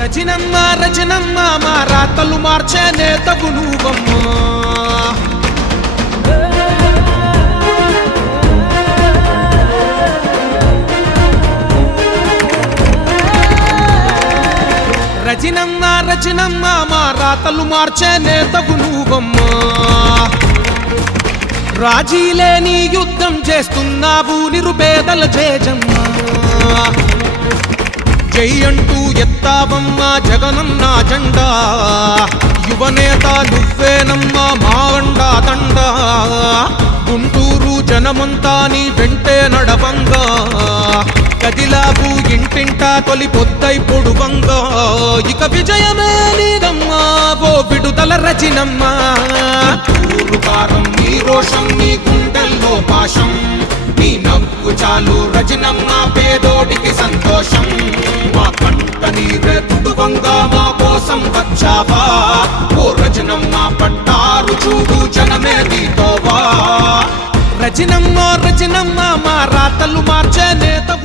రచనమ్మ రచనమ్మ మా రాతలు మార్చే నేతవు నువ్వమ్మా. రచనమ్మ రచనమ్మ మా రాతలు మార్చే నేతవు రాజీలే నీ యుద్ధం చేస్తున్నావు నిరుపేదల జేజమ్మా. జై అంటూ ఎత్తావమ్మా జగనన్న జెండా. యువనేత నువ్వేనమ్మా మావండా తండ గుంటూరు జనమంతా నీ వెంటే నడవంగా. కదిలాపు ఇంటింటా తొలి పొద్దై పొడువంగా. ఇక విజయమే నీదమ్మా ఓ విడుదల రచినమ్మా. కారం నీ రోషం నీ గుండెల్లో పాశం. నీ నవ్వు చాలు రజనమ్మ పేదోడికి సంతోషం. వచ్చావా ఓ రజనమ్మ పట్టారు చూడు జనమే నీతోవా? రజనమ్మ రజనమ్మ మా రాతలు మార్చే నేతవు